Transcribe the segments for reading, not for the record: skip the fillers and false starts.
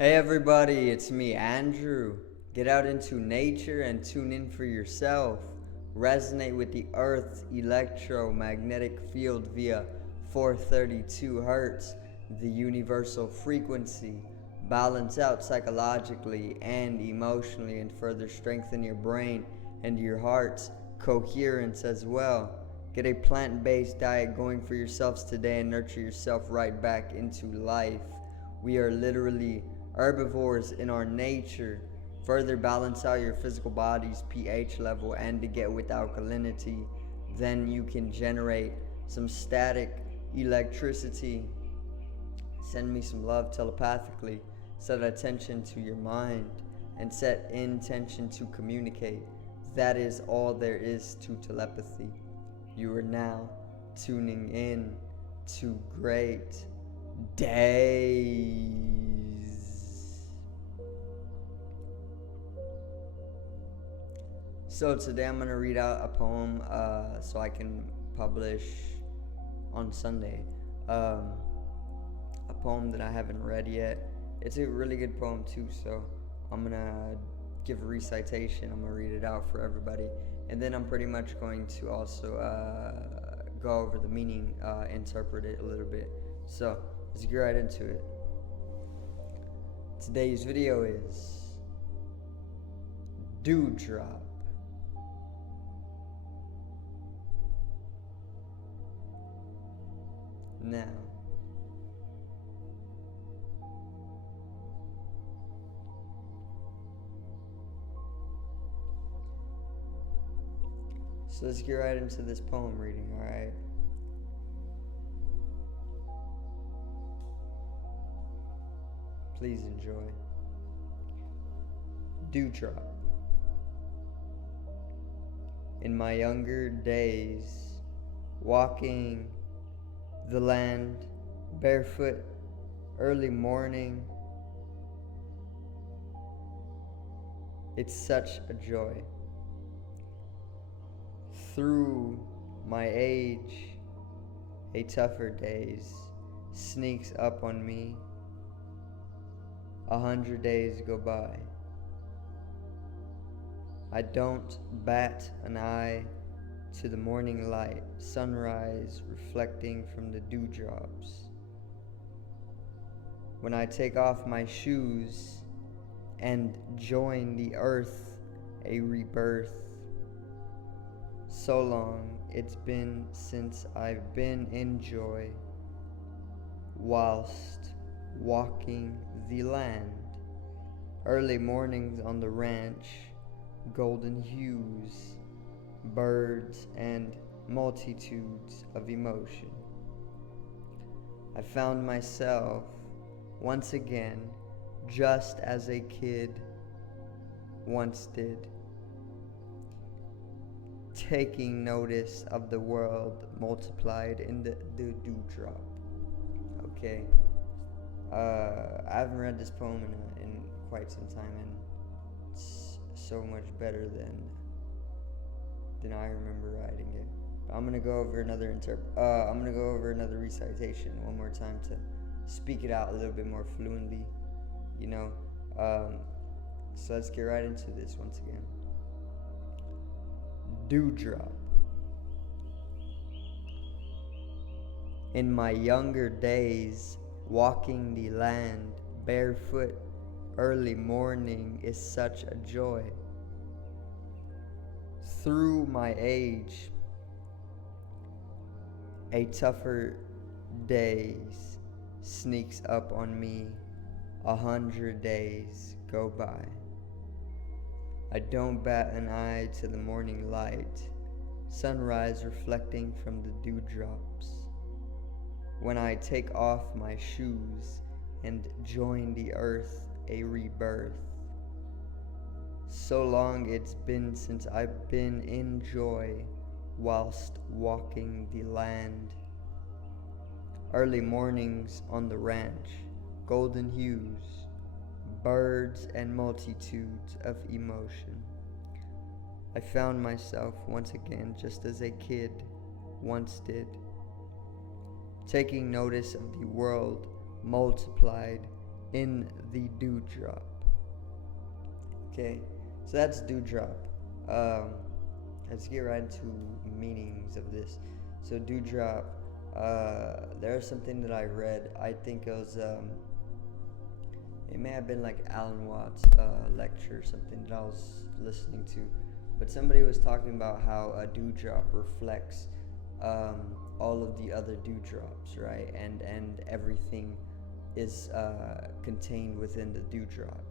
Hey everybody, it's me, Andrew. Get out into nature and tune in for yourself. Resonate with the Earth's electromagnetic field via 432 Hertz, the universal frequency. Balance out psychologically and emotionally and further strengthen your brain and your heart's coherence as well. Get a plant-based diet going for yourselves today and nurture yourself right back into life. We are literally herbivores in our nature. Further balance out your physical body's pH level and to get with alkalinity. Then you can generate some static electricity. Send me some love telepathically. Set attention to your mind and set intention to communicate. That is all there is to telepathy. You are now tuning in to great days. So today I'm going to read out a poem so I can publish on Sunday. A poem that I haven't read yet. It's a really good poem too, so I'm going to give a recitation. I'm going to read it out for everybody. And then I'm pretty much going to also go over the meaning, interpret it a little bit. So let's get right into it. Today's video is DewDrop. Now, so let's get right into this poem reading, alright? Please enjoy. DewDrop. In my younger days, walking the land barefoot early morning, it's such a joy. Through my age, a tougher days sneaks up on me. 100 days go by. I don't bat an eye to the morning light, sunrise reflecting from the dewdrops. When I take off my shoes and join the earth, a rebirth. So long it's been since I've been in joy, whilst walking the land. Early mornings on the ranch, golden hues, birds and multitudes of emotion. I found myself once again just as a kid once did, taking notice of the world multiplied in the dewdrop. Okay. I haven't read this poem in quite some time, and it's so much better than I remember writing it. I'm gonna go over another recitation one more time to speak it out a little bit more fluently, you know. So let's get right into this once again. DewDrop. In my younger days, walking the land barefoot early morning is such a joy. Through my age, a tougher days sneaks up on me. 100 days go by. I don't bat an eye to the morning light, sunrise reflecting from the dewdrops. When I take off my shoes and join the earth, a rebirth. So long it's been since I've been in joy whilst walking the land. Early mornings on the ranch, golden hues, birds and multitudes of emotion. I found myself once again just as a kid once did, taking notice of the world multiplied in the DewDrop. Okay, so that's DewDrop. Let's get right into meanings of this. So DewDrop, there's something that I read. I think it was it may have been like Alan Watts' lecture or something that I was listening to, but somebody was talking about how a dewdrop reflects all of the other dewdrops, right? And everything is contained within the dewdrop,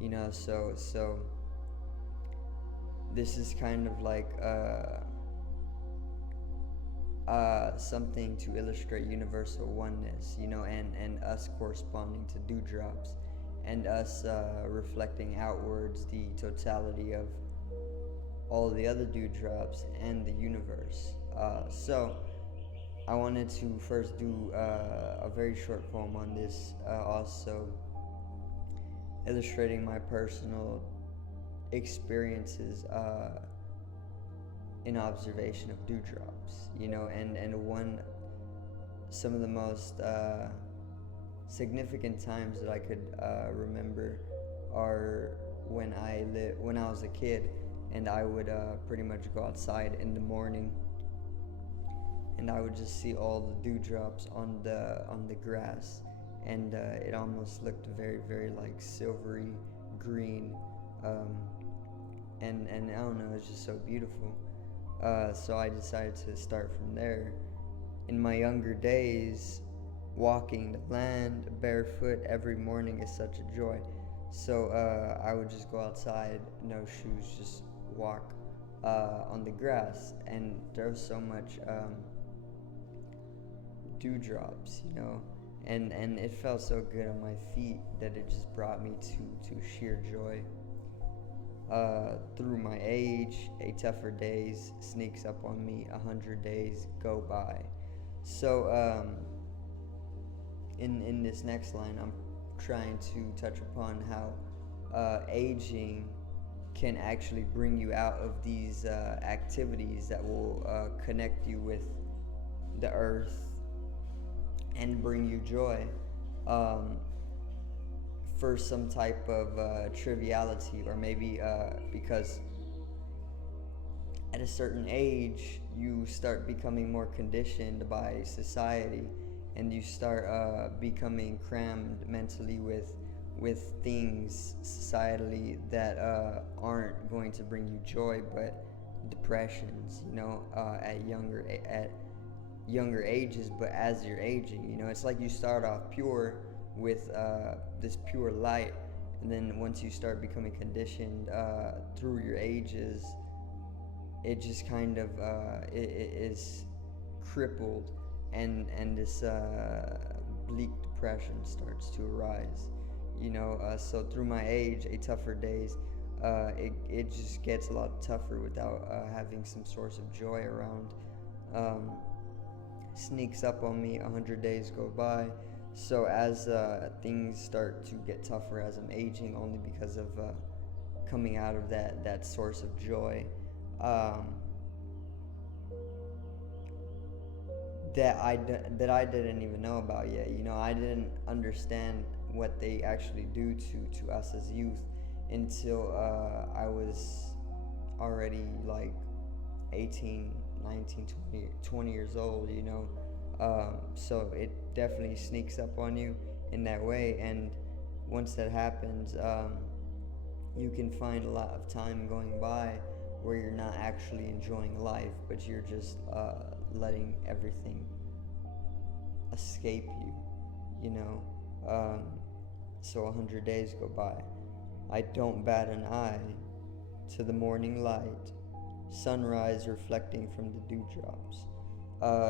you know. So this is kind of like something to illustrate universal oneness, you know, and us corresponding to dewdrops, and us reflecting outwards the totality of all the other dewdrops and the universe. So I wanted to first do a very short poem on this, also illustrating my personal experiences in observation of dewdrops, you know, and some of the most significant times that I could remember are when I was a kid, and I would pretty much go outside in the morning, and I would just see all the dewdrops on the grass, and it almost looked very, very like silvery green, and I don't know, it's just so beautiful. So I decided to start from there. In my younger days, walking the land barefoot every morning is such a joy. So I would just go outside, no shoes, just walk on the grass, and there was so much dewdrops, you know, and it felt so good on my feet that it just brought me to sheer joy. Through my age, a tougher days sneaks up on me, 100 days go by. So in this next line, I'm trying to touch upon how aging can actually bring you out of these activities that will connect you with the earth and bring you joy, for some type of triviality, or maybe because at a certain age you start becoming more conditioned by society, and you start becoming crammed mentally with things societally that aren't going to bring you joy, but depressions, you know, at younger ages. But as you're aging, you know, it's like you start off pure with this pure light, and then once you start becoming conditioned through your ages, it just kind of it is crippled, and this bleak depression starts to arise, you know. So through my age, a tougher days, it just gets a lot tougher without having some source of joy around. Sneaks up on me, 100 days go by. So as things start to get tougher as I'm aging, only because of coming out of that source of joy, that I didn't even know about yet. You know, I didn't understand what they actually do to us as youth until I was already like 18, 19, 20 years old, you know. So it definitely sneaks up on you in that way, and once that happens, you can find a lot of time going by where you're not actually enjoying life, but you're just letting everything escape you, you know. So 100 days go by. I don't bat an eye to the morning light, sunrise reflecting from the dewdrops.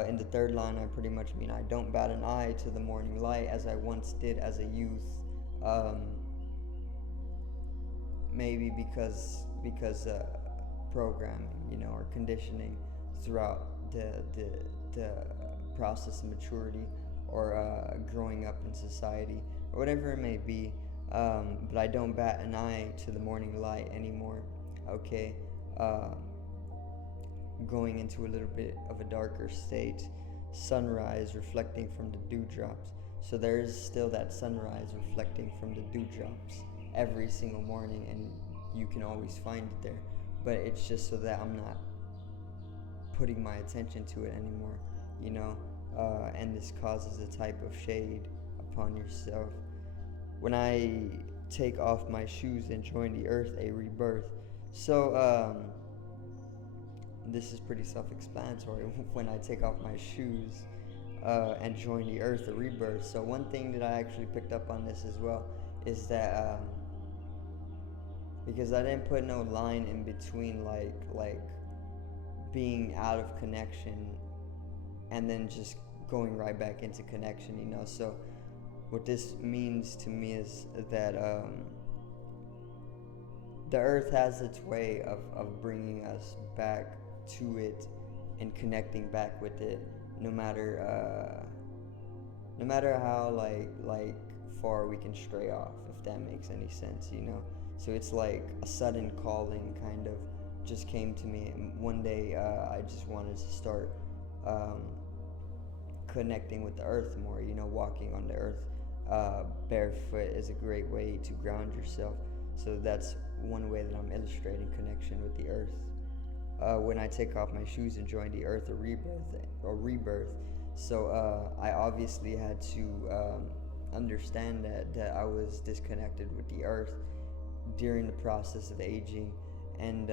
In the third line, I pretty much mean I don't bat an eye to the morning light as I once did as a youth. Maybe because programming, you know, or conditioning throughout the process of maturity, or growing up in society, or whatever it may be. But I don't bat an eye to the morning light anymore. Okay. Going into a little bit of a darker state, sunrise reflecting from the dewdrops. So there is still that sunrise reflecting from the dewdrops every single morning, and you can always find it there. But it's just so that I'm not putting my attention to it anymore, you know, and this causes a type of shade upon yourself. When I take off my shoes and join the earth, a rebirth. So, this is pretty self-explanatory. When I take off my shoes and join the earth, a rebirth. So one thing that I actually picked up on this as well is that because I didn't put no line in between, like being out of connection and then just going right back into connection, you know. So what this means to me is that the earth has its way of bringing us back to it and connecting back with it, no matter how like far we can stray off, if that makes any sense, you know. So it's like a sudden calling kind of just came to me, and one day I just wanted to start connecting with the earth more, you know, walking on the earth barefoot is a great way to ground yourself. So that's one way that I'm illustrating connection with the earth. When I take off my shoes and join the earth, a rebirth. So I obviously had to understand that I was disconnected with the earth during the process of aging, and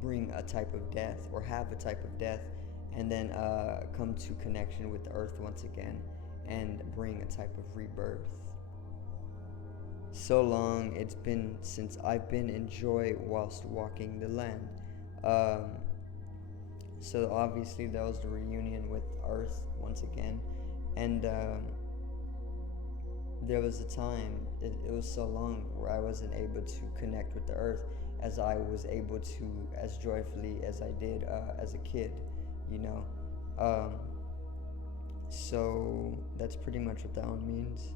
bring a type of death, or have a type of death, and then come to connection with the earth once again and bring a type of rebirth. So long it's been since I've been in joy whilst walking the land. So obviously that was the reunion with earth once again, and there was a time, it was so long where I wasn't able to connect with the earth as I was able to, as joyfully as I did as a kid, you know. So that's pretty much what that one means.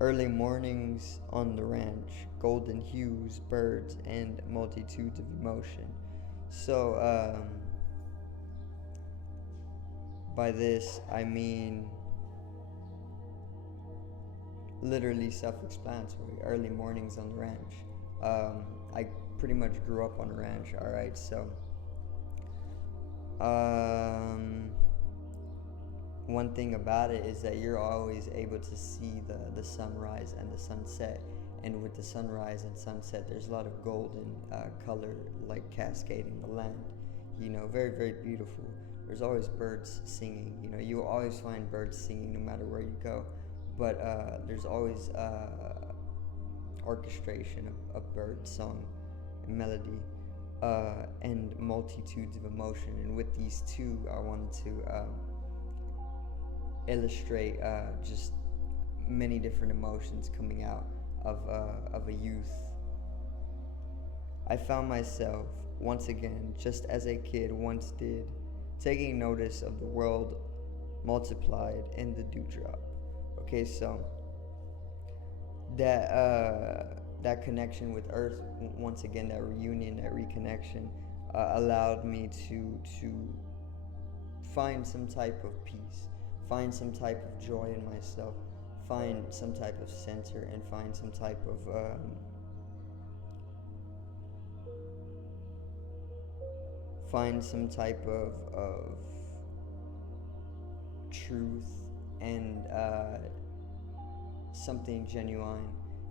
Early mornings on the ranch, golden hues, birds, and multitudes of emotion. So by this I mean literally self-explanatory. Early mornings on the ranch. I pretty much grew up on a ranch. All right, so one thing about it is that you're always able to see the sunrise and the sunset, and with the sunrise and sunset there's a lot of golden color like cascading the land, you know. Very, very beautiful. There's always birds singing, you know. You will always find birds singing no matter where you go, but there's always orchestration of bird song and melody, and multitudes of emotion. And with these two I wanted to illustrate just many different emotions coming out of a youth. I found myself once again, just as a kid once did, taking notice of the world multiplied in the dewdrop. Okay, so that connection with earth, once again, that reunion, that reconnection, allowed me to find some type of peace, find some type of joy in myself, find some type of center, and find some type of truth, and something genuine,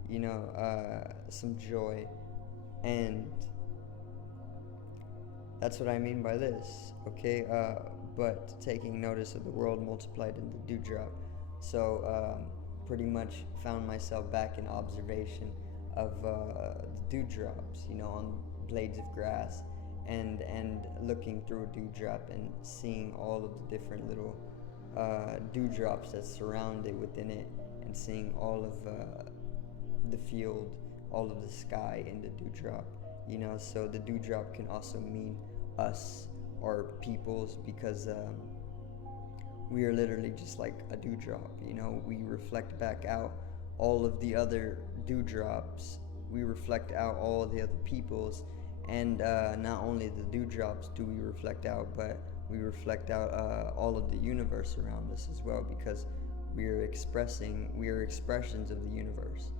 you know, some joy. And that's what I mean by this, okay? But taking notice of the world multiplied in the dewdrop. So pretty much found myself back in observation of the dewdrops, you know, on blades of grass, and looking through a dewdrop and seeing all of the different little dewdrops that surround it within it, and seeing all of the field, all of the sky in the dewdrop, you know. So the dewdrop can also mean us or peoples, because we are literally just like a dewdrop, you know. We reflect back out all of the other dewdrops, we reflect out all of the other peoples, and not only the dewdrops do we reflect out, but we reflect out all of the universe around us as well, because we are expressions of the universe,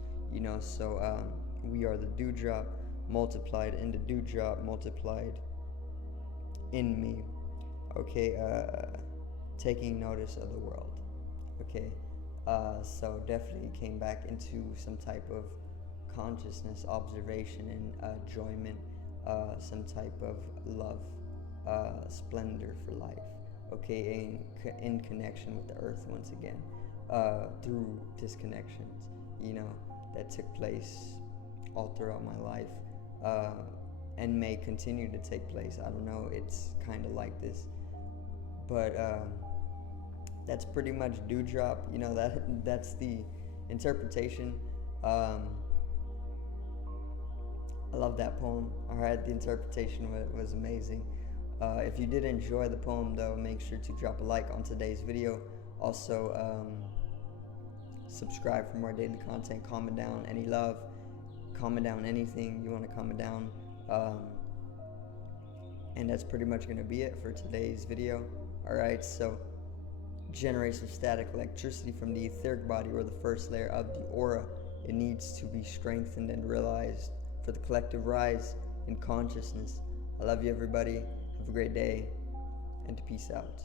so we are the dewdrop multiplied into dewdrop multiplied in me. Okay, taking notice of the world. Okay, so definitely came back into some type of consciousness, observation, and enjoyment, some type of love, splendor for life. Okay, in connection with the earth once again, through disconnections, that took place all throughout my life, and may continue to take place. I don't know, it's kind of like this, but that's pretty much DewDrop. That's the interpretation. I love that poem. All right, the interpretation was amazing. If you did enjoy the poem, though, make sure to drop a like on today's video. Also, subscribe for more daily content. Comment down any love. Comment down anything you want to comment down. And that's pretty much going to be it for today's video. Alright, so generate some static electricity from the etheric body, or the first layer of the aura. It needs to be strengthened and realized for the collective rise in consciousness. I love you, everybody. Have a great day, and peace out.